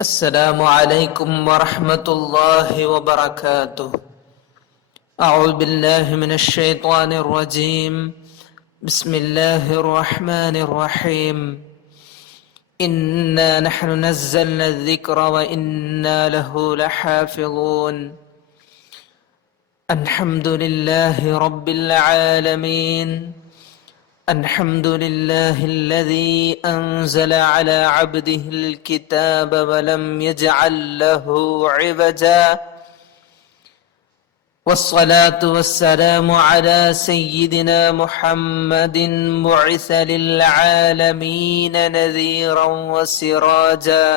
السلام عليكم ورحمة الله وبركاته. أعوذ بالله من الشيطان الرجيم. بسم الله الرحمن الرحيم. إنا نحن نزلنا الذكر وإنا له لحافظون. الحمد لله رب العالمين. الحمد لله الذي أنزل على عبده الكتاب ولم يجعل له عوجا، والصلاة والسلام على سيدنا محمد بعث للعالمين نذيرا وسراجا،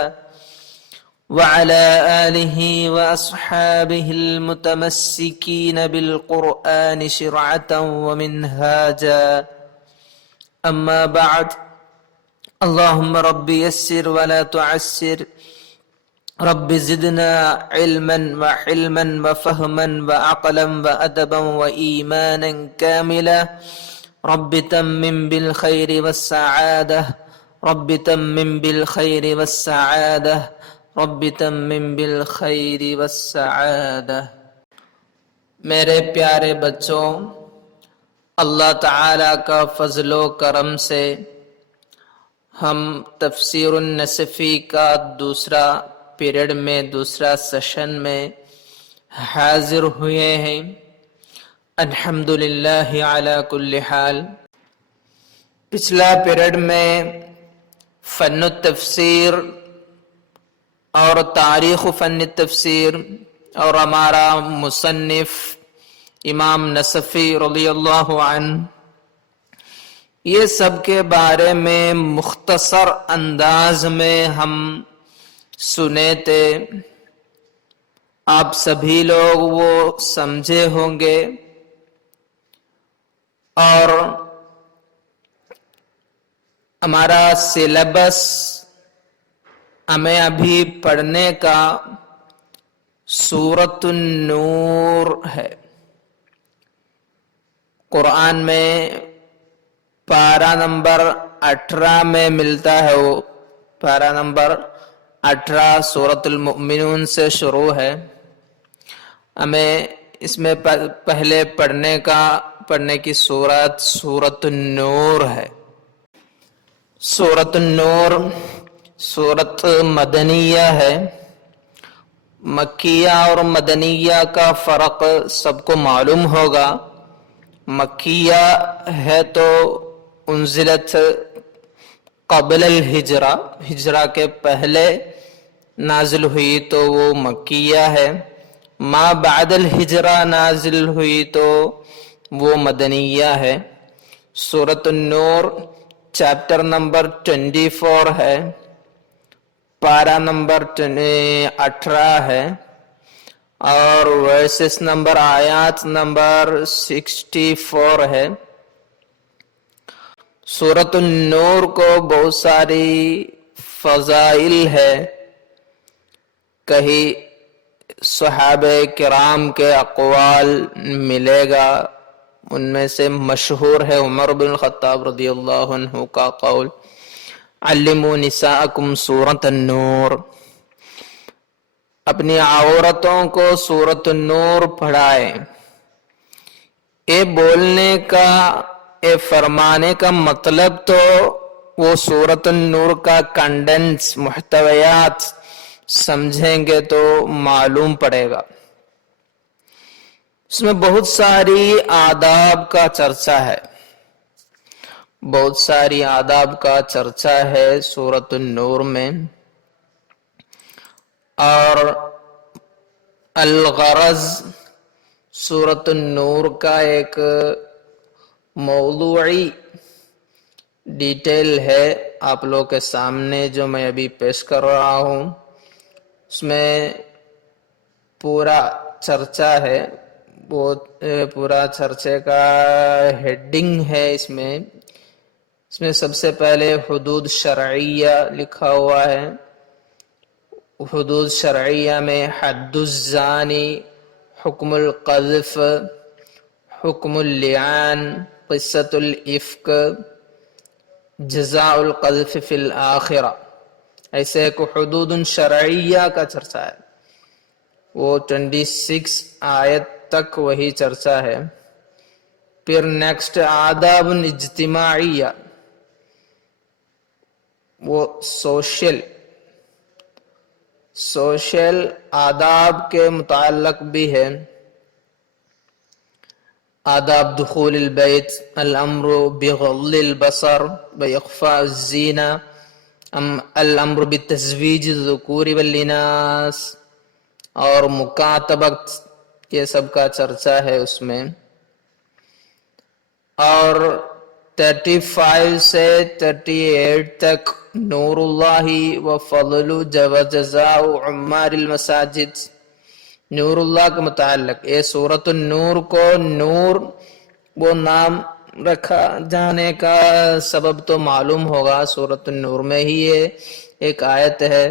وعلى آله وأصحابه المتمسكين بالقرآن شرعة ومنهاجا. أما بعد، اللهم رب يسر ولا تعسر، رب زدنا علما وحلما وفهما وعقلا وأدبا وإيمانا كاملا. رب تمم بالخير والسعادة، رب تمم بالخير والسعادة، رب تمم بالخير والسعادة. میرے پیارے بچوں، اللہ تعالیٰ کا فضل و کرم سے ہم تفسیر النصفی کا دوسرا پیریڈ میں، دوسرا سیشن میں حاضر ہوئے ہیں. الحمدللہ علی کل حال. پچھلا پیریڈ میں فن التفسیر اور تاریخ فن التفسیر اور ہمارا مصنف امام نصفی رضی اللہ عنہ، یہ سب کے بارے میں مختصر انداز میں ہم سنے تھے. آپ سبھی لوگ وہ سمجھے ہوں گے، اور ہمارا سلیبس ہمیں ابھی پڑھنے کا سورۃ النور ہے. قرآن میں پارہ نمبر 18 میں ملتا ہے. وہ پارہ نمبر 18 سورۃ المؤمنون سے شروع ہے. ہمیں اس میں پہلے پڑھنے کی سورۃ النور ہے. سورۃ النور سورۃ مدنیہ ہے. مکیہ اور مدنیہ کا فرق سب کو معلوم ہوگا. مکیہ ہے تو انزلت قبل الہجرہ، ہجرہ کے پہلے نازل ہوئی تو وہ مکیہ ہے. ما بعد الہجرہ نازل ہوئی تو وہ مدنیہ ہے. سورۃ النور چیپٹر نمبر 24 ہے، پارہ نمبر 18 ہے، اور ورسز نمبر آیات نمبر 64 ہے. سورۃ النور کو بہت ساری فضائل ہے. کہیں صحابہ کرام کے اقوال ملے گا، ان میں سے مشہور ہے عمر بن الخطاب رضی اللہ عنہ کا قول، علموا نساءکم سورۃ النور، اپنی عورتوں کو سورۃ النور پڑھائیں. اے بولنے کا، اے فرمانے کا مطلب تو وہ سورۃ النور کا کنڈنس محتویات سمجھیں گے تو معلوم پڑے گا. اس میں بہت ساری آداب کا چرچا ہے، بہت ساری آداب کا چرچا ہے سورۃ النور میں. اور الغرض سورۃ النور کا ایک موضوعی ڈیٹیل ہے آپ لوگ کے سامنے جو میں ابھی پیش کر رہا ہوں. اس میں پورا چرچا ہے، وہ پورا چرچے کا ہیڈنگ ہے. اس میں سب سے پہلے حدود شرعیہ لکھا ہوا ہے. حدود شرعیہ میں حد الزانی، حکم القذف، حکم اللعان، قصۃ الافک، جزاء القذف فی الآخرہ، ایسے ایک حدود شرعیہ کا چرچا ہے، وہ 26 آیت تک وہی چرچا ہے۔ پھر نیکسٹ آداب اجتماعیہ، وہ سوشل آداب کے متعلق بھی ہے۔ آداب دخول البیت، الامر بغض البصر باخفاء الزینہ، الامر بتزویج الذکور والاناث، اور مکاتبت، یہ سب کا چرچا ہے اس میں۔ اور 35 سے 38 تک نور اللہ و فضل و جزاء عمار المساجد، نور اللہ کے متعلق یہ سورۃ النور کو نور وہ نام رکھا جانے کا سبب تو معلوم ہوگا، سورۃ النور میں ہی یہ ایک آیت ہے،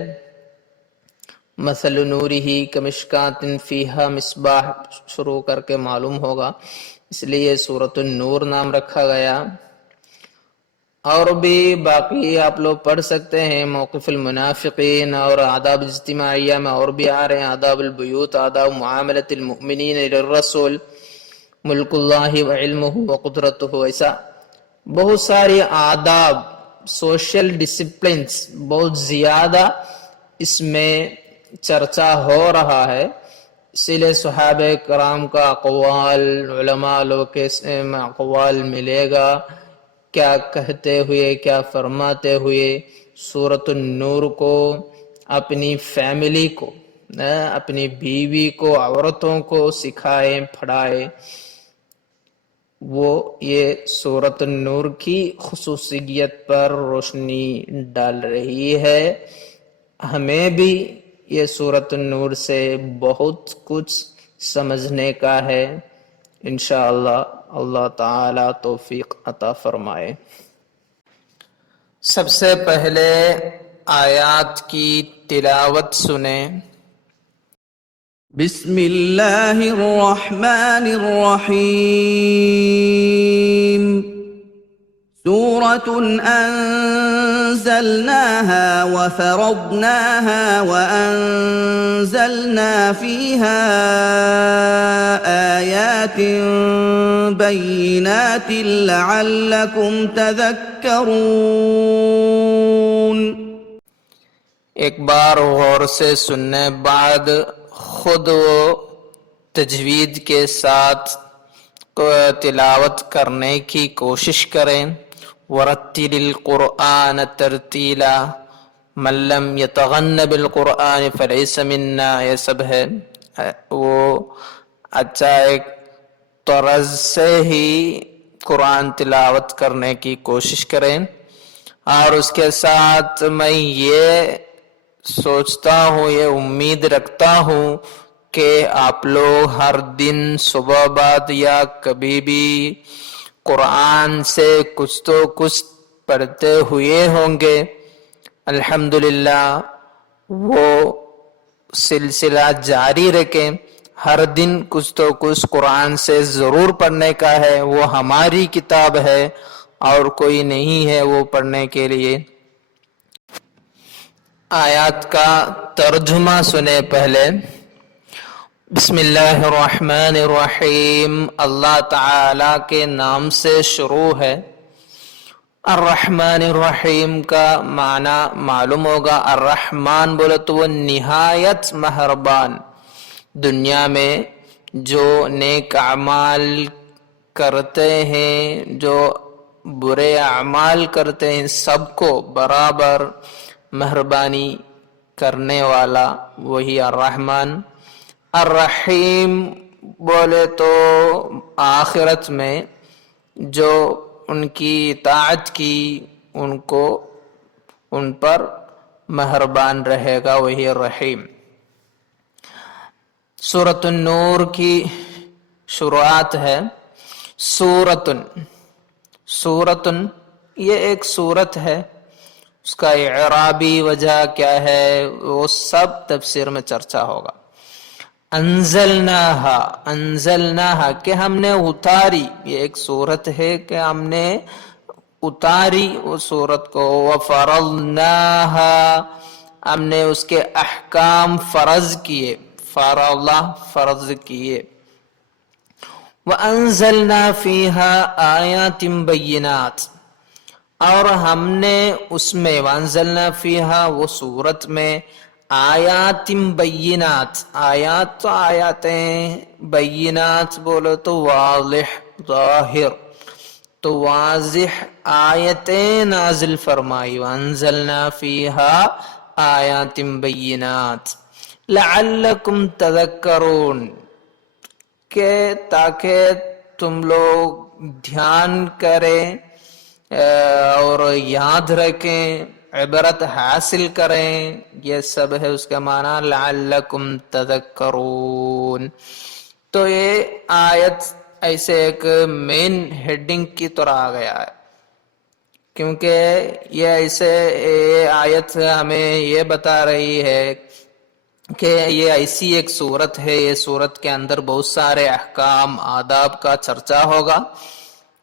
مثل نورہ کمشکات فیہا مصباح شروع کر کے معلوم ہوگا، اس لیے سورۃ النور نام رکھا گیا۔ اور بھی باقی آپ لوگ پڑھ سکتے ہیں، موقف المنافقین اور آداب اجتماعیہ میں اور بھی آ رہے ہیں، آداب البیوت، آداب معاملت المؤمنین للرسول، ملک اللہ وعلمہ وقدرتہ، ایسا بہت ساری آداب، سوشل ڈسپلنس بہت زیادہ اس میں چرچا ہو رہا ہے۔ اسی لیے صحابہ کرام کا اقوال، علماء لوگ کے اقوال ملے گا، کیا کہتے ہوئے کیا فرماتے ہوئے سورۃ النور کو اپنی فیملی کو، اپنی بیوی کو، عورتوں کو سکھائے پڑھائے، وہ یہ سورۃ النور کی خصوصیت پر روشنی ڈال رہی ہے۔ ہمیں بھی یہ سورۃ النور سے بہت کچھ سمجھنے کا ہے، انشاءاللہ اللہ تعالی توفیق عطا فرمائے۔ سب سے پہلے آیات کی تلاوت سنیں۔ بسم اللہ الرحمن الرحیم، سورة أنزلناها وفرضناها وأنزلنا فيها آيات بينات لعلكم تذكرون۔ ایک بار غور سے سننے بعد خود وہ تجوید کے ساتھ تلاوت کرنے کی کوشش کریں۔ وَرَتِّلِ الْقُرْآنَ تَرْتِيلًا مَنْ لَمْ يَتَغَنَّ بِالْقُرْآنِ فَلَيْسَ مِنَّا، یہ سب ہے۔ وہ اچھا ایک طرز سے ہی قرآن تلاوت کرنے کی کوشش کریں۔ اور اس کے ساتھ میں یہ سوچتا ہوں، یہ امید رکھتا ہوں کہ آپ لوگ ہر دن صبح بعد یا کبھی بھی قرآن سے کچھ تو کچھ پڑھتے ہوئے ہوں گے۔ الحمدللہ وہ سلسلہ جاری رکھیں، ہر دن کچھ تو کچھ قرآن سے ضرور پڑھنے کا ہے، وہ ہماری کتاب ہے اور کوئی نہیں ہے وہ پڑھنے کے لیے۔ آیات کا ترجمہ سنیں پہلے۔ بسم اللہ الرحمن الرحیم، اللہ تعالی کے نام سے شروع ہے۔ الرحمن الرحیم کا معنی معلوم ہوگا، الرحمن بولے تو وہ نہایت مہربان، دنیا میں جو نیک اعمال کرتے ہیں، جو برے اعمال کرتے ہیں، سب کو برابر مہربانی کرنے والا وہی الرحمن۔ الرحیم بولے تو آخرت میں جو ان کی اطاعت کی ان پر مہربان رہے گا، وہی الرحیم۔ سورۃ النور کی شروعات ہے سورۃ، یہ ایک سورت ہے، اس کا اعرابی وجہ کیا ہے وہ سب تفسیر میں چرچا ہوگا۔ انزلناہا کہ ہم نے اتاری، یہ ایک سورت ہے کہ ہم نے اتاری وہ سورت کو۔ وفرضناہا ہم نے اس کے احکام فرض کیے، فرض کیے۔ وَأَنزَلْنَا فِيهَا آيَاتٍ بَيِّنَاتٍ، اور ہم نے اس میں وَأَنزَلْنَا فِيهَا وہ سورت میں آیات بینات، آیات تو آیاتیں، بینات بولو تو واضح ظاہر، تو واضح آیتیں نازل فرمائی۔ وَأَنزَلْنَا فِيهَا آیات بینات لَعَلَّكُمْ تَذَكَّرُونَ، کہ تاکہ تم لوگ دھیان کریں اور یاد رکھیں، عبرت حاصل کریں، یہ سب ہے اس کا معنی لعلکم تذکرون۔ تو یہ آیت ایسے ایک مین ہیڈنگ کی طرح آ گیا ہے، کیونکہ یہ آیت ہمیں یہ بتا رہی ہے کہ یہ ایسی ایک صورت ہے، یہ صورت کے اندر بہت سارے احکام آداب کا چرچا ہوگا،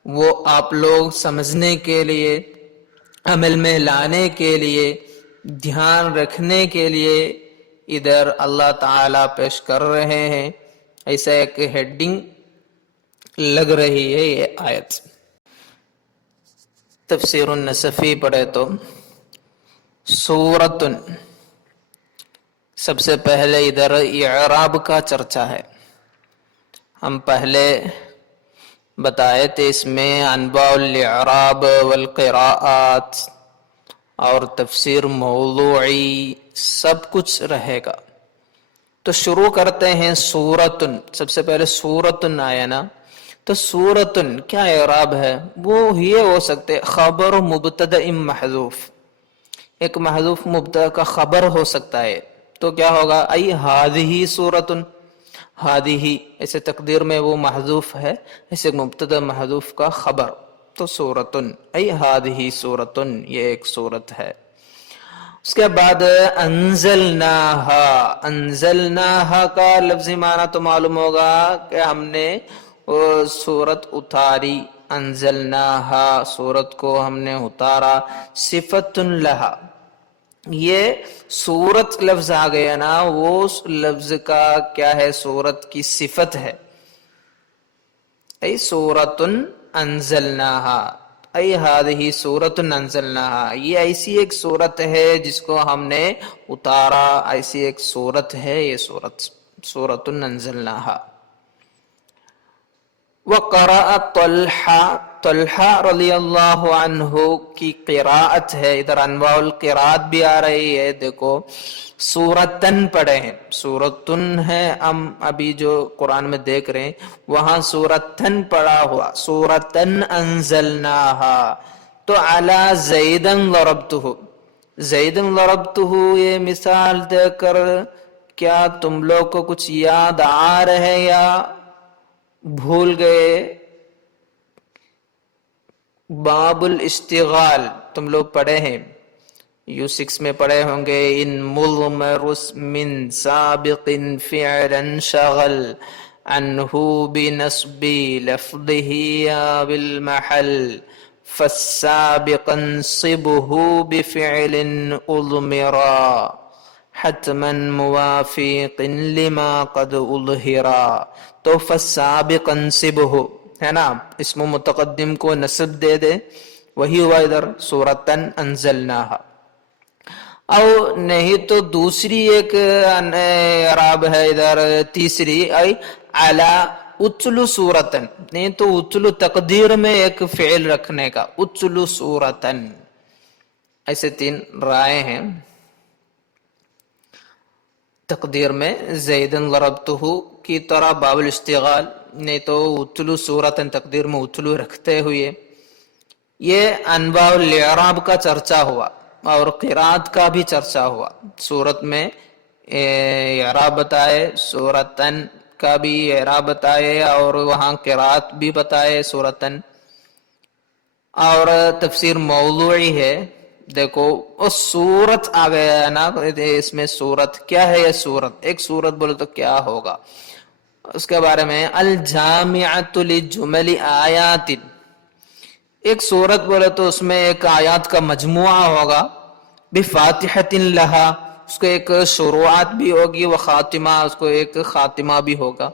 وہ آپ لوگ سمجھنے کے لیے، عمل میں لانے کے لیے، دھیان رکھنے کے لیے ادھر اللہ تعالیٰ پیش کر رہے ہیں۔ ایسا ایک ہیڈنگ لگ رہی ہے یہ آیت۔ تفسیر النصفی پڑھے تو سورتن، سب سے پہلے ادھر اعراب کا چرچا ہے۔ ہم پہلے بتائے تھے اس میں انواع الاعراب والقراءات اور تفسیر موضوعی سب کچھ رہے گا۔ تو شروع کرتے ہیں سورتن، سب سے پہلے سورتن آیا نا، تو سورتن کیا اعراب ہے؟ وہ یہ ہو سکتے خبر مبتدأ محذوف، ایک محذوف مبتدا کا خبر ہو سکتا ہے، تو کیا ہوگا؟ ای ہذہ سورتن، ہذہ ایسے تقدیر میں وہ محذوف ہے، ایسے مبتدا محذوف کا خبر، تو سورتن ای ہذہ سورتن، یہ ایک سورت ہے۔ اس کے بعد انزلناہا، انزلناہا کا لفظی معنی تو معلوم ہوگا کہ ہم نے سورت اتاری، انزلناہا سورت کو ہم نے اتارا، صفت لہا، یہ سورت لفظ آ گیا نا، وہ لفظ کا کیا ہے؟ سورت کی صفت ہے۔ ای سورت انزلناہا، ای ہذہ سورت انزلناہا، یہ ایسی ایک سورت ہے جس کو ہم نے اتارا، ایسی ایک سورت ہے یہ سورت انزلناہا۔ وقرأ طلحہ، طلحہ رضی اللہ عنہ کی قراءت ہے، ادھر انواع القراءت بھی آ رہی ہے، دیکھو سورتن پڑھے ہیں، سورتن ہے، ہم ابھی جو قرآن میں دیکھ رہے ہیں وہاں سورتن پڑھا ہوا، سورتن انزلناہا، تو علی زیدن ضربتہ، زیدن ضربتہ یہ مثال دے کر کیا تم لوگ کو کچھ یاد آ رہے یا بھول گئے؟ باب الاشتغال تم لوگ پڑھے ہیں، U6 میں پڑھے ہوں گے، ان مضمرس من سابق فعلا شغل عنہ بنصب لفظه یا بالمحل فالسابق انصبه بفعل اضمرا حتما موافق لما قد اظہرا، تو فالسابق انصبه ہے نا، اسم متقدم کو نصب دے دے، وہی ہوا ادھر سورتن انزلناہا۔ او نہیں تو دوسری ایک اعراب ہے ادھر، تیسری ای علی اتلو سورتن، نہیں تو اتلو تقدیر میں ایک فعل رکھنے کا، اتلو سورتن، ایسے تین رائے ہیں تقدیر میں، زیدن ضربتہ کی طرح باب الاشتغال، نہیں تو اتلو سورتن تقدیر میں اتلو رکھتے ہوئے۔ یہ انواع الاعراب کا چرچا ہوا اور قرات کا بھی چرچا ہوا، سورت میں اعراب بتائے، سورتن کا بھی اعراب بتائے، اور وہاں قرات بھی بتائے سورتن، اور تفسیر موضوعی ہے۔ دیکھو اس سورت آ گیا ہے نا، اس میں سورت کیا ہے؟ یہ سورت، ایک سورت بولے تو کیا ہوگا اس کے بارے میں، الجامعۃ لجمل آیات، ایک سورت بولے تو اس میں ایک آیات کا مجموعہ ہوگا، بفاتحۃ لہا، اس کو ایک شروعات بھی ہوگی و خاتمہ، اس کو ایک خاتمہ بھی ہوگا.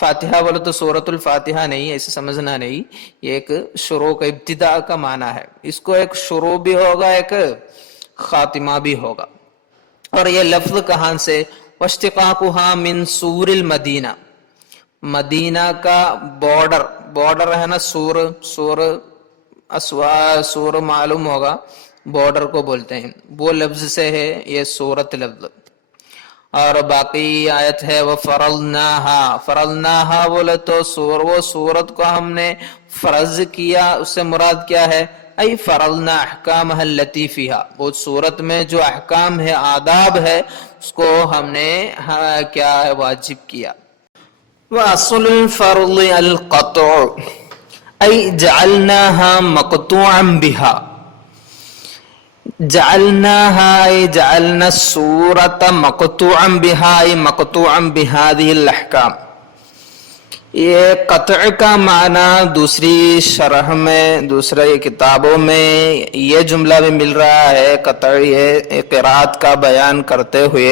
فاتحہ بولے تو سورۃ الفاتحہ نہیں، ایسے سمجھنا نہیں، یہ ایک شروع کا ابتدا کا معنی ہے. اس کو ایک شروع بھی ہوگا، ایک خاتمہ بھی ہوگا. اور یہ لفظ کہاں سے؟ واشتقاقها من سور المدینہ، مدینہ کا بارڈر ہے نا، سور معلوم ہوگا، بارڈر کو بولتے ہیں، وہ لفظ سے ہے یہ سورت لفظ. اور باقی آیت ہے وہ فرضناها بولے تو وہ سورت کو ہم نے فرض کیا، اس سے مراد کیا ہے؟ ای فرضنا احکامها التي فيها، وہ سورت میں جو احکام ہے، آداب ہے، اس کو ہم نے کیا ہے؟ واجب کیا. واصل الفرض القطع ای جعلناها مقطوعا بها، جعلناها ای جعلنا السورة مقطوعا بها ای مقطوعا بهذه الاحکام. یہ قطع کا معنی دوسری شرح میں، دوسرے کتابوں میں یہ جملہ بھی مل رہا ہے، قطع یہ قرات کا بیان کرتے ہوئے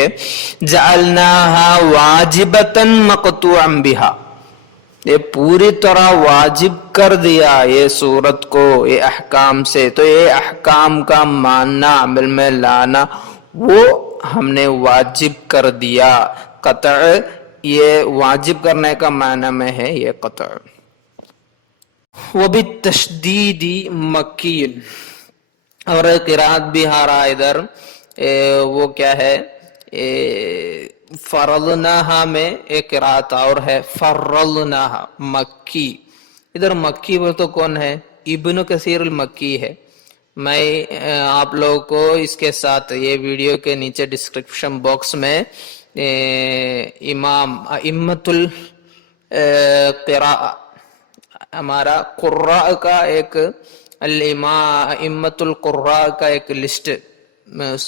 جعلناها واجبتا مقطوعا بها، یہ پوری طرح واجب کر دیا یہ سورت کو یہ احکام سے. تو یہ احکام کا ماننا، عمل میں لانا، وہ ہم نے واجب کر دیا. قطع یہ واجب کرنے کا معنی میں ہے یہ قطع. وبالتشدید مکی، اور قرات بھی آ رہا ادھر، وہ کیا ہے؟ فرضناها میں ایک قرات اور ہے فرضناها مکی. ادھر مکی وہ تو کون ہے؟ ابن کثیر المکی ہے. میں آپ لوگوں کو اس کے ساتھ یہ ویڈیو کے نیچے ڈسکرپشن باکس میں امام ائمۃ القراء، ہمارا قراء کا ایک ائمۃ القراء کا ایک لسٹ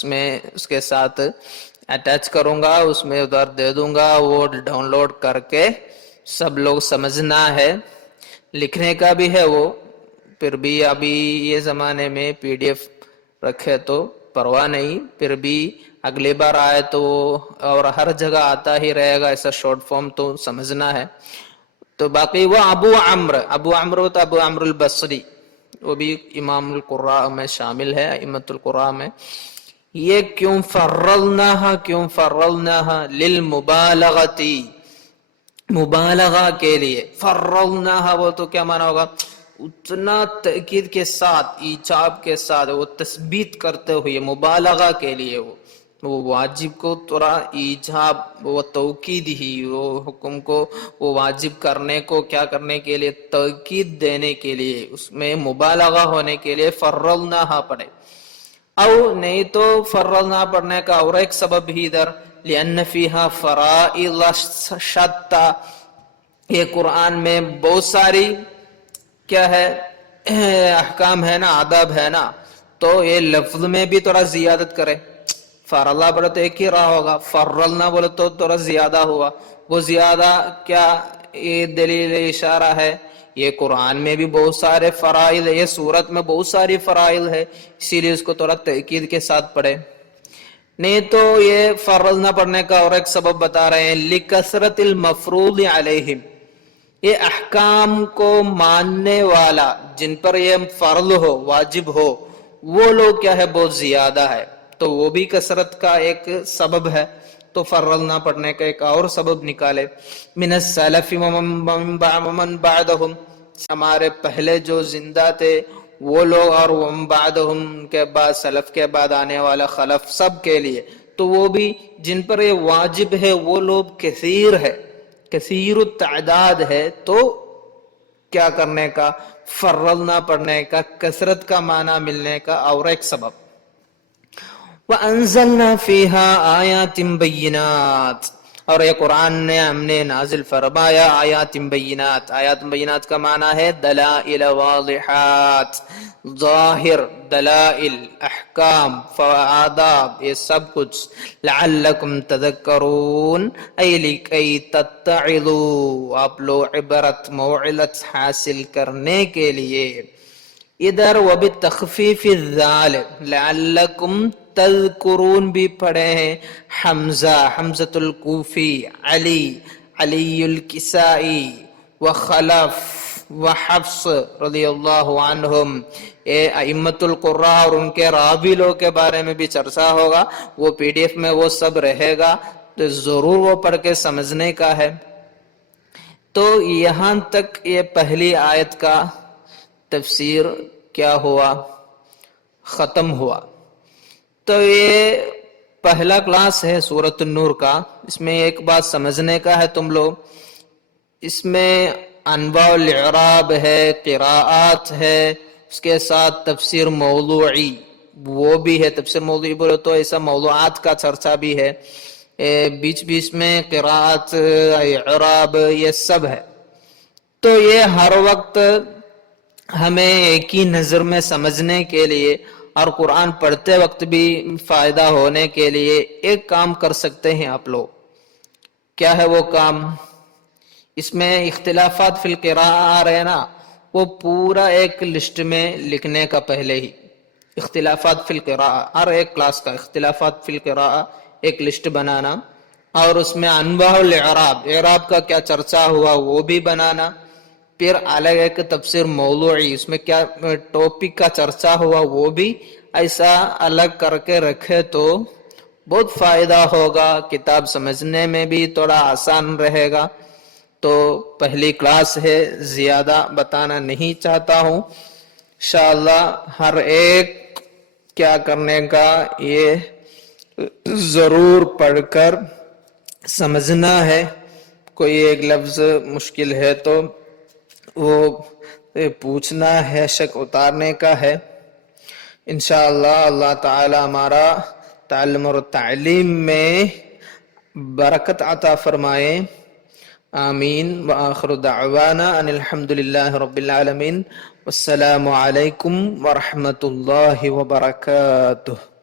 میں اس کے ساتھ اٹیچ کروں گا، اس میں ادھر دے دوں گا، وہ ڈاؤن لوڈ کر کے سب لوگ سمجھنا ہے. لکھنے کا بھی ہے وہ، پھر بھی ابھی یہ زمانے میں پی ڈی ایف رکھے تو پرواہ نہیں، پھر بھی اگلی بار آئے تو اور ہر جگہ آتا ہی رہے گا ایسا شارٹ فارم، تو سمجھنا ہے. تو باقی وہ ابو عمرو تو ابو عمرو البصری، وہ بھی امام القراء میں شامل ہے، ائمۃ القراء میں. یہ کیوں فرضناها للمبالغتی، مبالغہ کے لیے. فرضناها وہ تو کیا معنی ہوگا؟ اتنا تأکید کے ساتھ، ایجاب کے ساتھ، وہ تثبیت کرتے ہوئے، مبالغہ کے لیے وہ واجب کو تھوڑا ایجاب وہ توکید ہی، وہ حکم کو وہ واجب کرنے کو کیا کرنے کے لیے؟ تاکید دینے کے لیے، اس میں مبالغہ ہونے کے لیے فرضناها پڑھے. او نہیں تو فرضنا پڑھنے کا اور ایک سبب ہی ادھر، لأن فیہا فرائض شتى، یہ قرآن میں بہت ساری کیا ہے؟ احکام ہے نا، آداب ہے نا، تو یہ لفظ میں بھی تھوڑا زیادت کرے. فرضا بولے تو ایک ہی رہا ہوگا، فرضنا بولے تو تھوڑا زیادہ ہوا. وہ زیادہ کیا یہ دلیل اشارہ ہے؟ یہ قرآن میں بھی بہت سارے فرائض ہے، یہ سورت میں بہت ساری فرائض ہے، اسی لیے اس کو تھوڑا تاکید کے ساتھ پڑھے. نہیں تو یہ فرض نہ پڑھنے کا اور ایک سبب بتا رہے ہیں، لکثرت المفروض علیہم، یہ احکام کو ماننے والا جن پر یہ فرض ہو، واجب ہو، وہ لوگ کیا ہے؟ بہت زیادہ ہے. تو وہ بھی کثرت کا ایک سبب ہے. تو فرض نہ پڑھنے کا ایک اور سبب نکالے، من السلف ومن بعدهم، ہمارے پہلے جو زندہ تھے وہ لوگ، اور ومن بعدهم کے بعد، سلف کے بعد آنے والا خلف، سب کے لیے. تو وہ بھی جن پر یہ واجب ہے وہ لوگ کثیر ہے، کثیر التعداد ہے. تو کیا کرنے کا؟ فرض نہ پڑھنے کا، کثرت کا معنی ملنے کا اور ایک سبب. وَأَنزَلْنَا فِيهَا آيَاتٍ بَيِّنَاتٍ، اور یہ قرآن نے ہم نے نازل فرمایا آیات بینات. آیات بینات کا معنی ہے دلائل واضحات، ظاہر دلائل، احکام، آداب، یہ سب کچھ. لعلکم تذکرون، ای لکی تتعظوا، آپ لوگ عبرت موعظت حاصل کرنے کے لیے. ادھر وبتخفیف الذال، لعلکم تذکرون بھی پڑھے ہیں، حمزۃ الکوفی، علی الکسائی وخلف وحفص رضی اللہ عنہم، ائمۃ القراء اور ان کے راوی لوگ کے بارے میں بھی چرچا ہوگا. وہ PDF میں وہ سب رہے گا تو ضرور وہ پڑھ کے سمجھنے کا ہے. تو یہاں تک یہ پہلی آیت کا تفسیر کیا ہوا، ختم ہوا. تو یہ پہلا کلاس ہے سورۃ النور کا. اس میں ایک بات سمجھنے کا ہے تم لوگ، اس میں انواع الاعراب ہے، قراءات ہے، اس کے ساتھ تفسیر موضوعی وہ بھی ہے. تفسیر موضوعی بولے تو ایسا موضوعات کا چرچا بھی ہے، بیچ بیچ میں قراءت، اعراب، یہ سب ہے. تو یہ ہر وقت ہمیں ایک ہی نظر میں سمجھنے کے لیے اور قرآن پڑھتے وقت بھی فائدہ ہونے کے لیے ایک کام کر سکتے ہیں آپ لوگ. کیا ہے وہ کام؟ اس میں اختلافات فی القراءہ آ رہے ہیں نا، وہ پورا ایک لسٹ میں لکھنے کا پہلے ہی. اختلافات فی القراءہ، ہر ایک کلاس کا اختلافات فی القراءہ ایک لسٹ بنانا، اور اس میں انواع الاعراب، اعراب کا کیا چرچا ہوا وہ بھی بنانا. پھر الگ ایک تفسیر موضوعی، اس میں کیا ٹاپک کا چرچا ہوا وہ بھی ایسا الگ کر کے رکھے تو بہت فائدہ ہوگا، کتاب سمجھنے میں بھی تھوڑا آسان رہے گا. تو پہلی کلاس ہے، زیادہ بتانا نہیں چاہتا ہوں. انشاءاللہ ہر ایک کیا کرنے کا، یہ ضرور پڑھ کر سمجھنا ہے. کوئی ایک لفظ مشکل ہے تو وہ پوچھنا ہے، شک اتارنے کا ہے. انشاءاللہ اللہ تعالی ہمارا تعلم اور تعلیم میں برکت عطا فرمائے. آمین. وآخر دعوانا ان الحمدللہ رب العالمین. والسلام علیکم ورحمۃ اللہ وبرکاتہ.